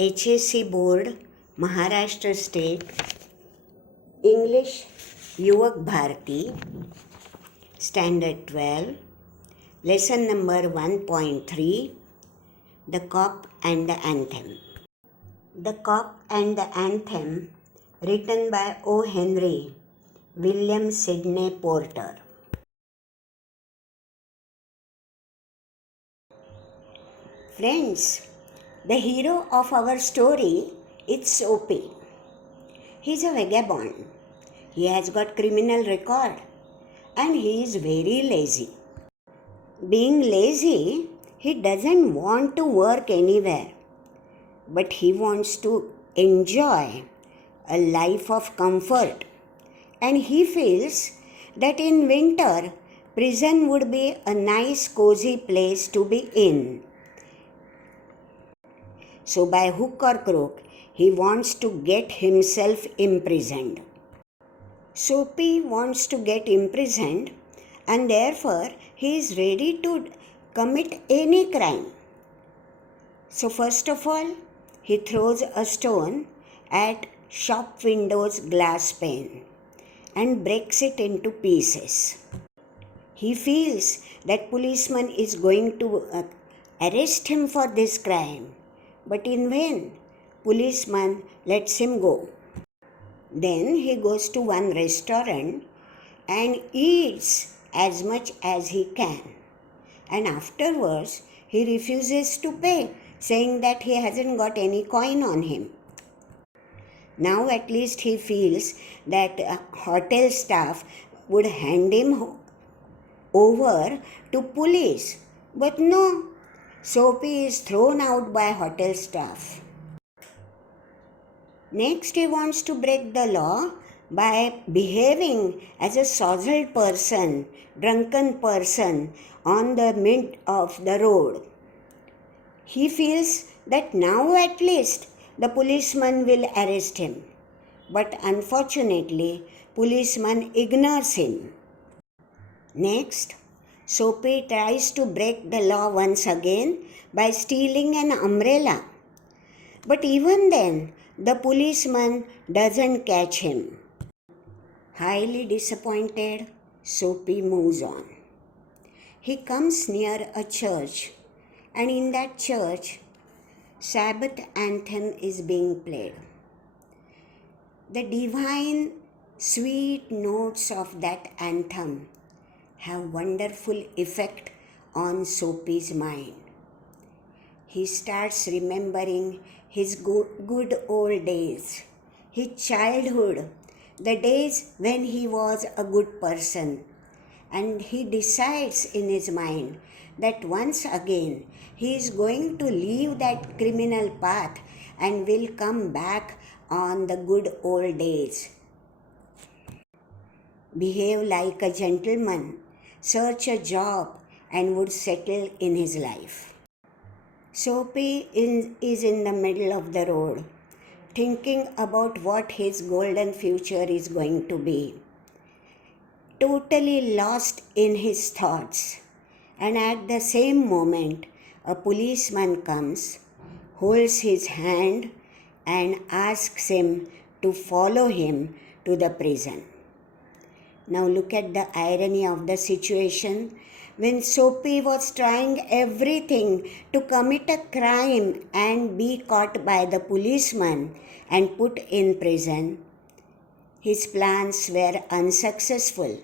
HSC Board, Maharashtra State, English Yuvakbharati Standard 12, Lesson number 1.3, The Cop and the Anthem. The Cop and the Anthem, written by O. Henry, William Sidney Porter. Friends, the hero of our story is Soapy. He is a vagabond. He has got criminal record and he is very lazy. Being lazy, he doesn't want to work anywhere, but he wants to enjoy a life of comfort, and he feels that in winter, prison would be a nice cozy place to be in. So by hook or crook, he wants to get himself imprisoned. Soapy wants to get imprisoned and therefore he is ready to commit any crime. So first of all, he throws a stone at shop window's glass pane and breaks it into pieces. He feels that policeman is going to arrest him for this crime, but in vain. Policeman lets him go. Then he goes to one restaurant and eats as much as he can. And afterwards, he refuses to pay, saying that he hasn't got any coin on him. Now at least he feels that hotel staff would hand him over to police. But no, Soapy is thrown out by hotel staff. Next, he wants to break the law by behaving as a sozzled person, drunken person on the mid of the road. He feels that now at least the policeman will arrest him. But unfortunately, policeman ignores him. Next, Soapy tries to break the law once again by stealing an umbrella. But even then, the policeman doesn't catch him. Highly disappointed, Soapy moves on. He comes near a church, and in that church, Sabbath anthem is being played. The divine, sweet notes of that anthem have wonderful effect on Soapy's mind. He starts remembering his good old days, his childhood, the days when he was a good person, and he decides in his mind that once again he is going to leave that criminal path and will come back on the good old days. Behave like a gentleman, search a job, and would settle in his life. Soapy is in the middle of the road, thinking about what his golden future is going to be. Totally lost in his thoughts. And at the same moment, a policeman comes, holds his hand, and asks him to follow him to the prison. Now look at the irony of the situation. When Soapy was trying everything to commit a crime and be caught by the policeman and put in prison, his plans were unsuccessful.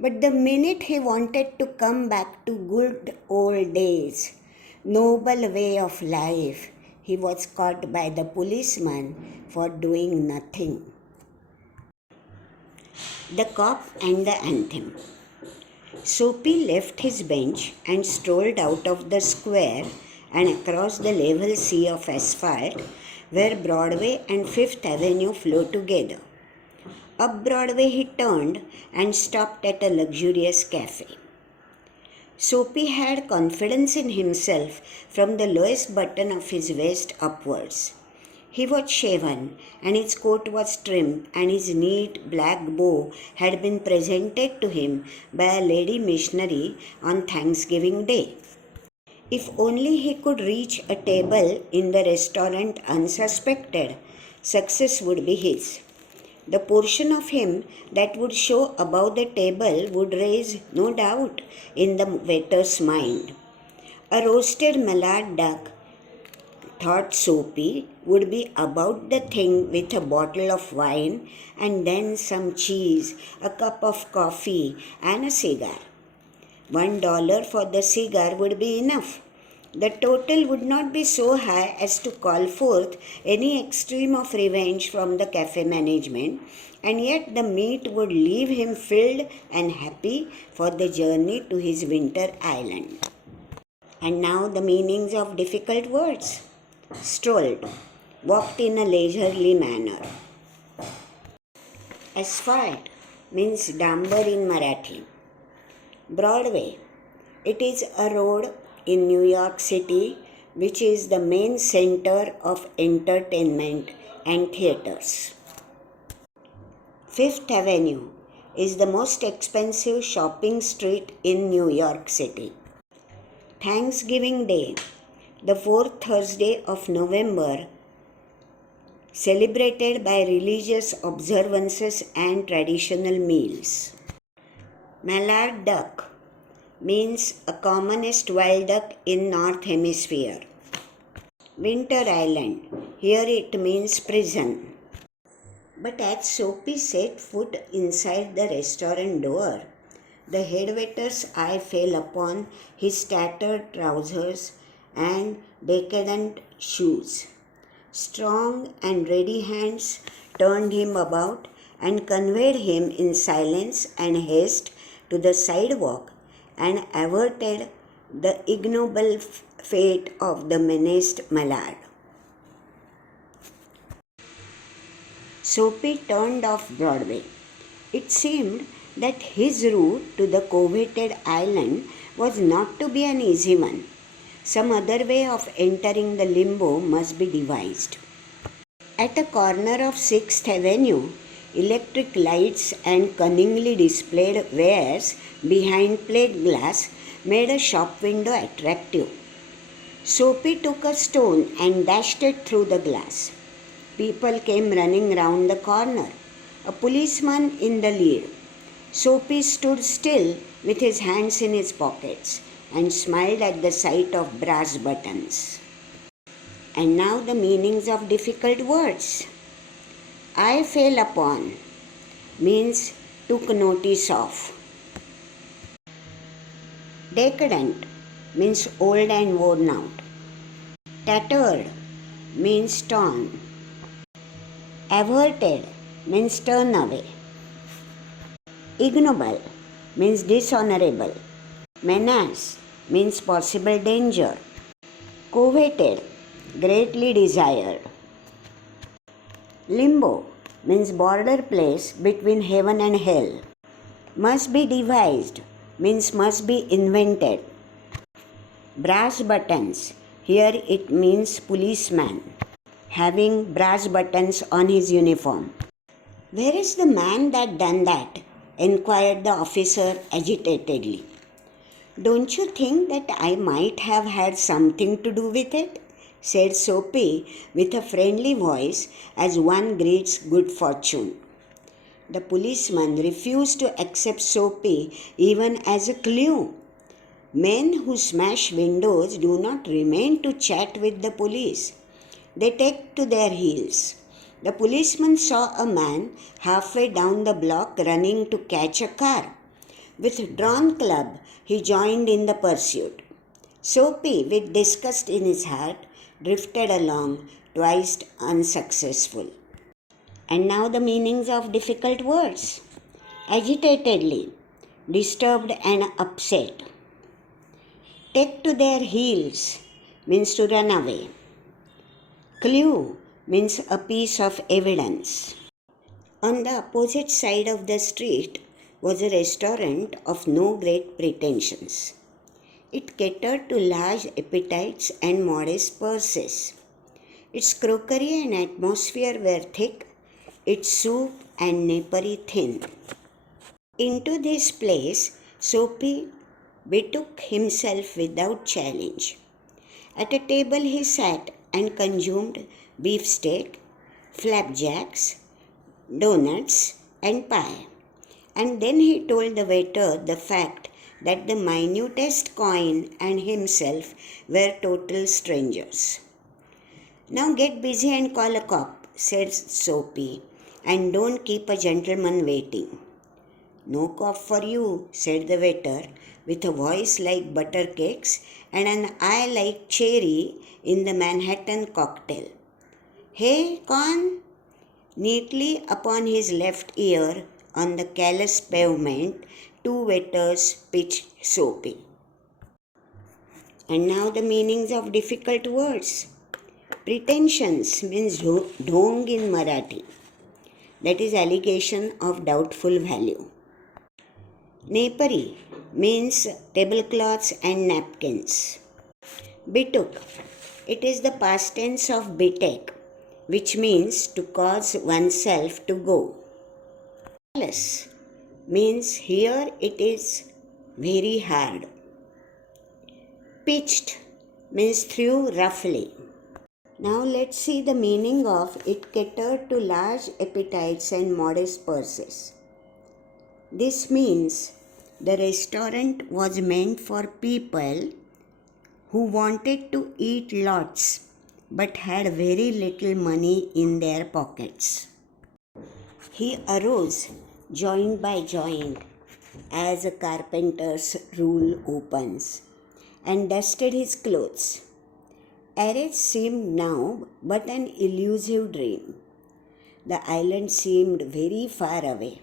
But the minute he wanted to come back to good old days, noble way of life, he was caught by the policeman for doing nothing. The Cop and the Anthem. Soapy left his bench and strolled out of the square and across the level sea of asphalt where Broadway and Fifth Avenue flow together. Up Broadway he turned and stopped at a luxurious cafe. Soapy had confidence in himself from the lowest button of his vest upwards. He was shaven, and his coat was trimmed, and his neat black bow had been presented to him by a lady missionary on Thanksgiving Day. If only he could reach a table in the restaurant unsuspected, success would be his. The portion of him that would show above the table would raise no doubt in the waiter's mind. A roasted mallard duck, thought Soapy, would be about the thing with a bottle of wine and then some cheese, a cup of coffee, and a cigar. $1 for the cigar would be enough. The total would not be so high as to call forth any extreme of revenge from the cafe management, and yet the meat would leave him filled and happy for the journey to his winter island. And now the meanings of difficult words. Strolled, walked in a leisurely manner. Asphalt means dambar in Marathi. Broadway, it is a road in New York City which is the main center of entertainment and theaters. Fifth Avenue is the most expensive shopping street in New York City. Thanksgiving Day, the fourth Thursday of November, celebrated by religious observances and traditional meals. Mallard duck means a commonest wild duck in North Hemisphere. Winter Island, here it means prison. But as Soapy set foot inside the restaurant door, the head waiter's eye fell upon his tattered trousers and decadent shoes. Strong and ready hands turned him about and conveyed him in silence and haste to the sidewalk and averted the ignoble fate of the menaced mallard. Soapy turned off Broadway. It seemed that his route to the coveted island was not to be an easy one. Some other way of entering the limbo must be devised. At a corner of 6th Avenue, electric lights and cunningly displayed wares behind plate glass made a shop window attractive. Soapy took a stone and dashed it through the glass. People came running round the corner, a policeman in the lead. Soapy stood still with his hands in his pockets and smiled at the sight of brass buttons. And now the meanings of difficult words. I fell upon means took notice of. Decadent means old and worn out. Tattered means torn. Averted means turn away. Ignoble means dishonorable. Menace means possible danger. Coveted, greatly desired. Limbo means border place between heaven and hell. Must be devised means must be invented. Brass buttons, here it means policeman, having brass buttons on his uniform. Where is the man that done that? Inquired the officer agitatedly. Don't you think that I might have had something to do with it? Said Soapy with a friendly voice as one greets good fortune. The policeman refused to accept Soapy even as a clue. Men who smash windows do not remain to chat with the police. They take to their heels. The policeman saw a man halfway down the block running to catch a car. With drawn club, he joined in the pursuit. Soapy, with disgust in his heart, drifted along, twice unsuccessful. And now the meanings of difficult words. Agitatedly, disturbed and upset. Take to their heels means to run away. Clue means a piece of evidence. On the opposite side of the street was a restaurant of no great pretensions. It catered to large appetites and modest purses. Its crockery and atmosphere were thick, its soup and napery thin. Into this place, Soapy betook himself without challenge. At a table he sat and consumed beefsteak, flapjacks, donuts, and pie. And then he told the waiter the fact that the minutest coin and himself were total strangers. "Now get busy and call a cop," said Soapy, "and don't keep a gentleman waiting." "No cop for you," said the waiter, with a voice like butter cakes and an eye like cherry in the Manhattan cocktail. "Hey, con!" Neatly upon his left ear, on the callous pavement, two waiters pitched Soapy. And now the meanings of difficult words. Pretensions means dhong in Marathi. That is allegation of doubtful value. Nepari means tablecloths and napkins. Betook. It is the past tense of betake, which means to cause oneself to go. Callous means here it is very hard. Pitched means threw roughly. Now let's see the meaning of "it catered to large appetites and modest purses." This means the restaurant was meant for people who wanted to eat lots but had very little money in their pockets. He arose joint by joint, as a carpenter's rule opens, and dusted his clothes. Arrest seemed now but an elusive dream. The island seemed very far away.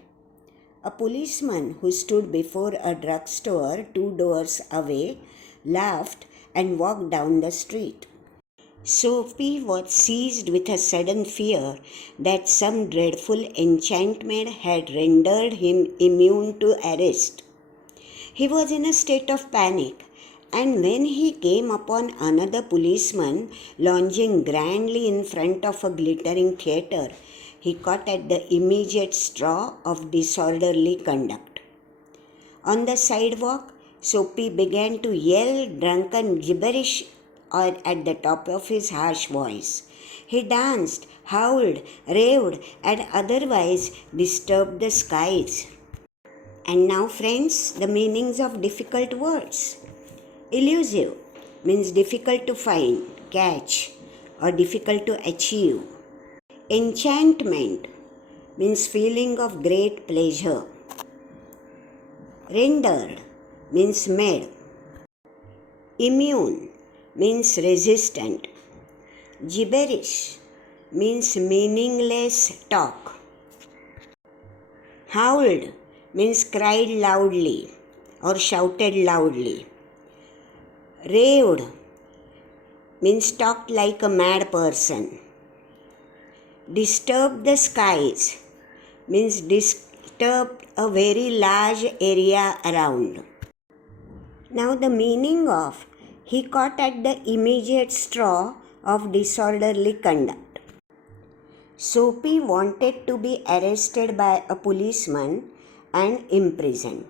A policeman who stood before a drugstore 2 doors away laughed and walked down the street. Soapy was seized with a sudden fear that some dreadful enchantment had rendered him immune to arrest. He was in a state of panic, and when he came upon another policeman lounging grandly in front of a glittering theatre, he caught at the immediate straw of disorderly conduct. On the sidewalk, Soapy began to yell drunken gibberish at the top of his harsh voice. He danced, howled, raved, and otherwise disturbed the skies. And now, friends, the meanings of difficult words. Elusive means difficult to find, catch, or difficult to achieve. Enchantment means feeling of great pleasure. Rendered means made. Immune means resistant. Gibberish means meaningless talk. Howled means cried loudly or shouted loudly. Raved means talked like a mad person. Disturbed the skies means disturbed a very large area around. Now the meaning of "he caught at the immediate straw of disorderly conduct." Soapy wanted to be arrested by a policeman and imprisoned.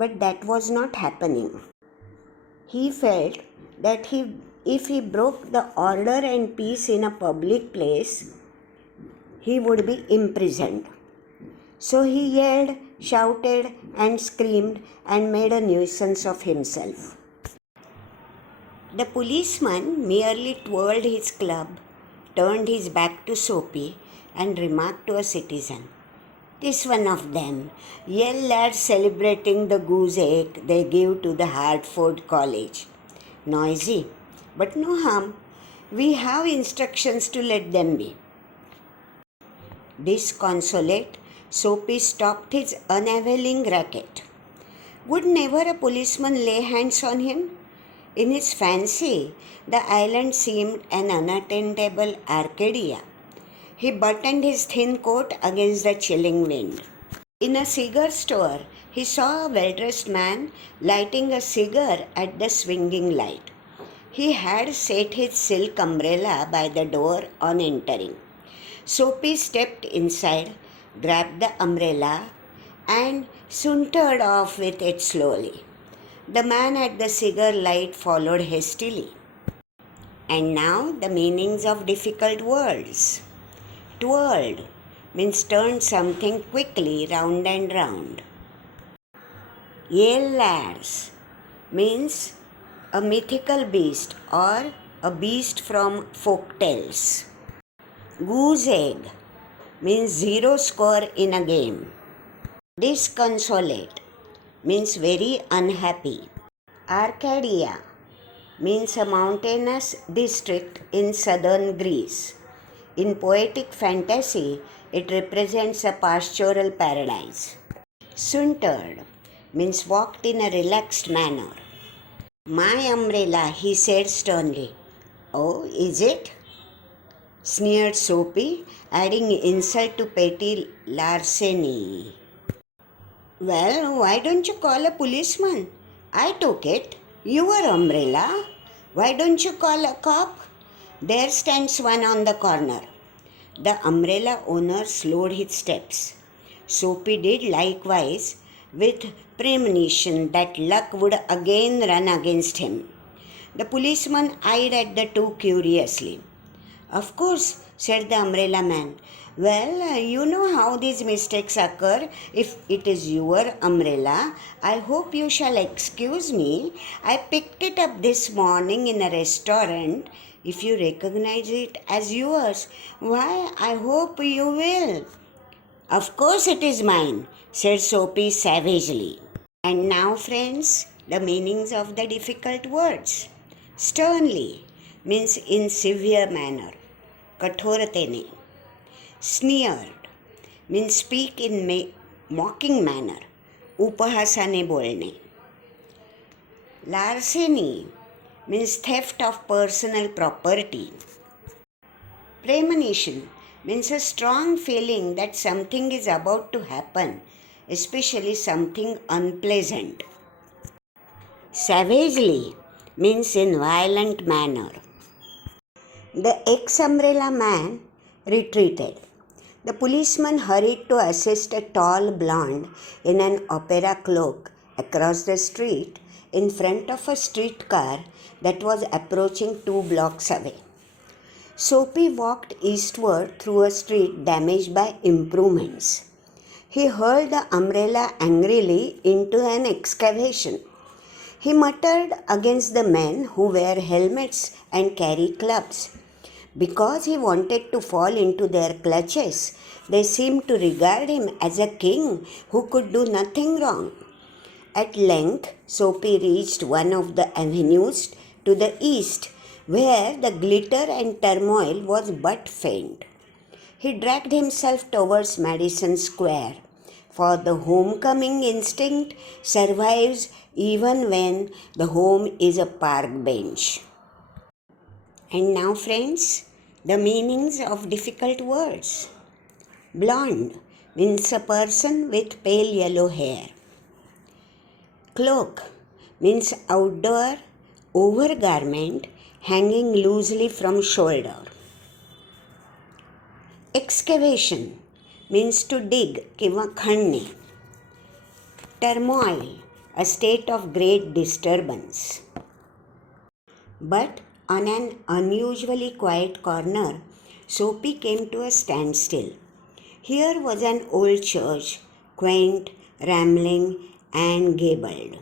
But that was not happening. He felt that if he broke the order and peace in a public place, he would be imprisoned. So he yelled, shouted, and screamed and made a nuisance of himself. The policeman merely twirled his club, turned his back to Soapy, and remarked to a citizen, "'Tis one of them. Yell lads celebrating the goose egg they give to the Hartford College. Noisy, but no harm. We have instructions to let them be." Disconsolate, Soapy stopped his unavailing racket. Would never a policeman lay hands on him? In his fancy, the island seemed an unattainable Arcadia. He buttoned his thin coat against the chilling wind. In a cigar store, he saw a well-dressed man lighting a cigar at the swinging light. He had set his silk umbrella by the door on entering. Soapy stepped inside, grabbed the umbrella, and sauntered off with it slowly. The man at the cigar light followed hastily. And now the meanings of difficult words. Twirled means turned something quickly round and round. Yale lads means a mythical beast or a beast from folk tales. Goose egg means 0 score in a game. Disconsolate means very unhappy. Arcadia means a mountainous district in southern Greece. In poetic fantasy, it represents a pastoral paradise. Sauntered means walked in a relaxed manner. My umbrella, he said sternly. Oh, is it? Sneered Soapy, adding insult to petty larceny. Well, why don't you call a policeman? I took it. Your umbrella. Why don't you call a cop? There stands one on the corner. The umbrella owner slowed his steps. Soapy did likewise, with premonition that luck would again run against him. The policeman eyed at the two curiously. Of course, said the umbrella man. Well, you know how these mistakes occur. If it is your umbrella, I hope you shall excuse me. I picked it up this morning in a restaurant. If you recognize it as yours, why, I hope you will. Of course it is mine, said Soapy savagely. And now, friends, the meanings of the difficult words. Sternly means in severe manner. कठोरतेने. Sneered means speak in mocking manner. उपहासाने बोलणे. Larceny means theft of personal property. Premonition means a strong feeling that something is about to happen, especially something unpleasant. Savagely means in violent manner. The ex-umbrella man retreated. The policeman hurried to assist a tall blonde in an opera cloak across the street in front of a streetcar that was approaching 2 blocks away. Soapy walked eastward through a street damaged by improvements. He hurled the umbrella angrily into an excavation. He muttered against the men who wear helmets and carry clubs. Because he wanted to fall into their clutches, they seemed to regard him as a king who could do nothing wrong. At length, Soapy reached one of the avenues to the east, where the glitter and turmoil was but faint. He dragged himself towards Madison Square, for the homecoming instinct survives even when the home is a park bench. And now, friends, the meanings of difficult words. Blonde means a person with pale yellow hair. Cloak means outdoor overgarment hanging loosely from shoulder. Excavation means to dig किंवा खणणे. Turmoil, a state of great disturbance. But on an unusually quiet corner, Soapy came to a standstill. Here was an old church, quaint, rambling, and gabled.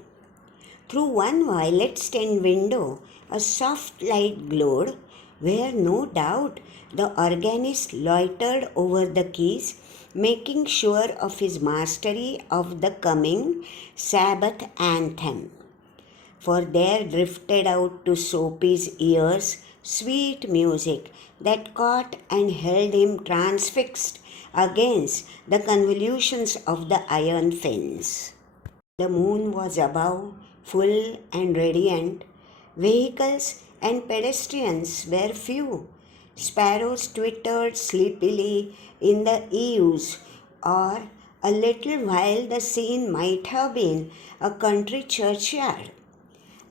Through one violet-stained window, a soft light glowed, where no doubt the organist loitered over the keys, making sure of his mastery of the coming Sabbath anthem. For there drifted out to Soapy's ears sweet music that caught and held him transfixed against the convolutions of the iron fence. The moon was above, full and radiant. Vehicles and pedestrians were few. Sparrows twittered sleepily in the eaves, or a little while the scene might have been a country churchyard.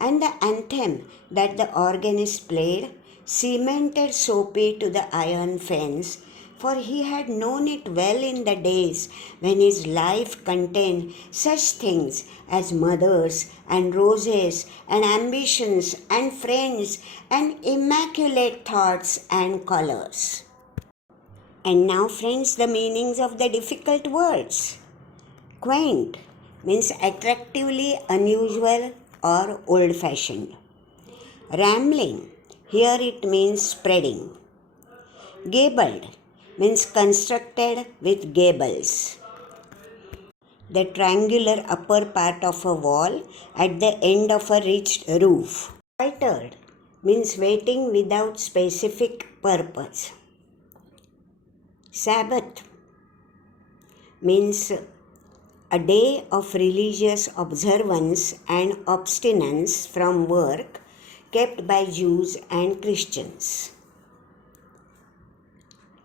And the anthem that the organist played cemented Soapy to the iron fence, for he had known it well in the days when his life contained such things as mothers and roses and ambitions and friends and immaculate thoughts and colors. And now, friends, the meanings of the difficult words. Quaint means attractively unusual or old-fashioned. Rambling, here it means spreading. Gabled means constructed with gables. The triangular upper part of a wall at the end of a ridged roof. Loitered means waiting without specific purpose. Sabbath means a day of religious observance and abstinence from work kept by Jews and Christians.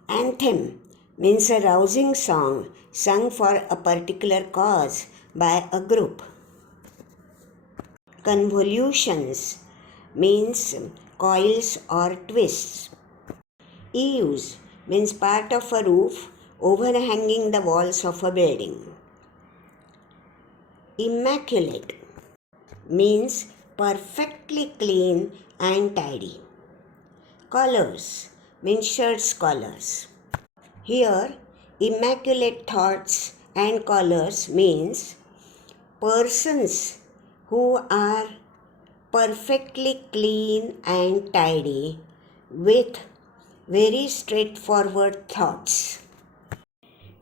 Anthem means a rousing song sung for a particular cause by a group. Convolutions means coils or twists. Eaves means part of a roof overhanging the walls of a building. Immaculate means perfectly clean and tidy. Collars means shirts collars. Here, immaculate thoughts and collars means persons who are perfectly clean and tidy with very straightforward thoughts.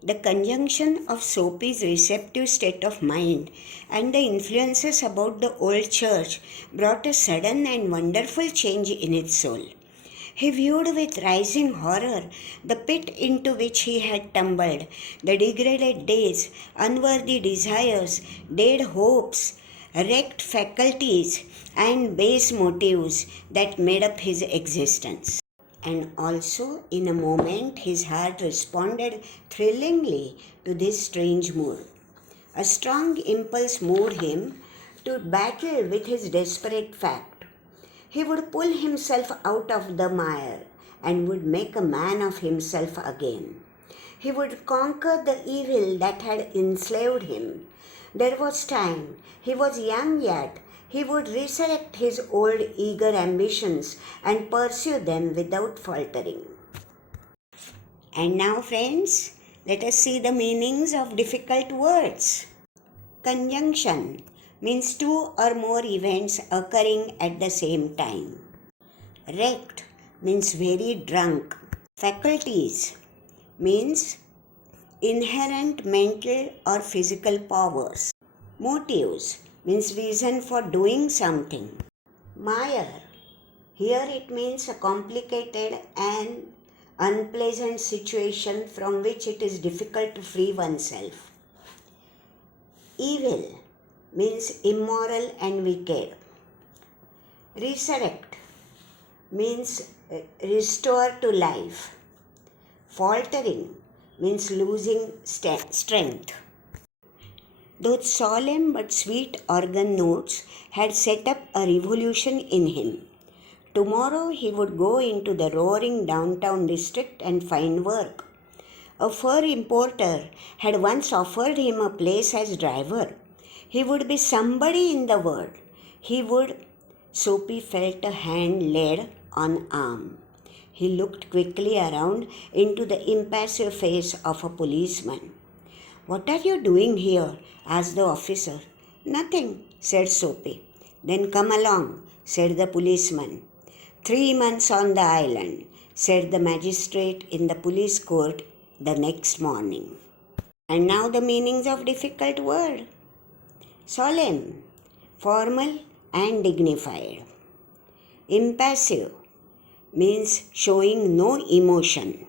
The conjunction of Soapy's receptive state of mind and the influences about the old church brought a sudden and wonderful change in his soul. He viewed with rising horror the pit into which he had tumbled, the degraded days, unworthy desires, dead hopes, wrecked faculties, and base motives that made up his existence. And also, in a moment, his heart responded thrillingly to this strange mood. A strong impulse moved him to battle with his desperate fact. He would pull himself out of the mire and would make a man of himself again. He would conquer the evil that had enslaved him. There was time. He was young yet. He would resurrect his old eager ambitions and pursue them without faltering. And now, friends, let us see the meanings of difficult words. Conjunction means two or more events occurring at the same time. Wrecked means very drunk. Faculties means inherent mental or physical powers. Motives means reason for doing something. Mire, here it means a complicated and unpleasant situation from which it is difficult to free oneself. Evil means immoral and wicked. Resurrect means restore to life. Faltering means losing strength. Those solemn but sweet organ notes had set up a revolution in him. Tomorrow he would go into the roaring downtown district and find work. A fur importer had once offered him a place as driver. He would be somebody in the world. Soapy felt a hand laid on arm. He looked quickly around into the impassive face of a policeman. "What are you doing here?" asked the officer. "Nothing," said Soapy. "Then come along," said the policeman. 3 months on the island, said the magistrate in the police court the next morning. And now the meanings of difficult word. Solemn, formal and dignified. Impassive means showing no emotion.